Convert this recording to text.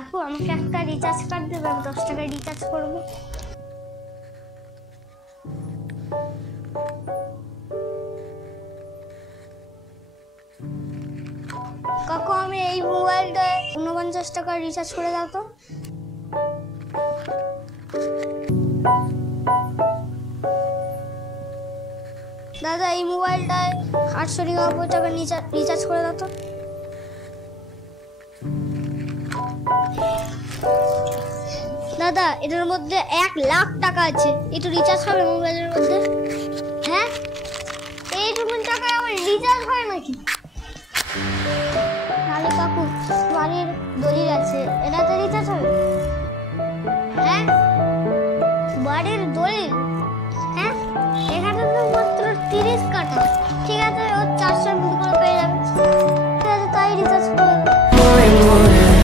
কাকু আমাকে একটা রিচার্জ কার্ড দেবে, আমি 10 টাকায় রিচার্জ করবো। কাকু আমি এই মোবাইলটায় 49 টাকা রিচার্জ করে দাও তো। দাদা এই মোবাইলটায় 899 টাকা রিচার্জ করে দাও তো। দাদা এটার মধ্যে 1 লাখ টাকা আছে, একটু রিচার্জ হবে মোবাইলের মধ্যে? হ্যাঁ এইটুকু টাকায় আমার রিচার্জ হয় নাকি? তাহলে কাকু বাড়ির দলিল আছে, এটাতে রিচার্জ হবে? হ্যাঁ বাড়ির দলিল, হ্যাঁ এখানে তো মাত্র 30 কাটা। ঠিক আছে ও 400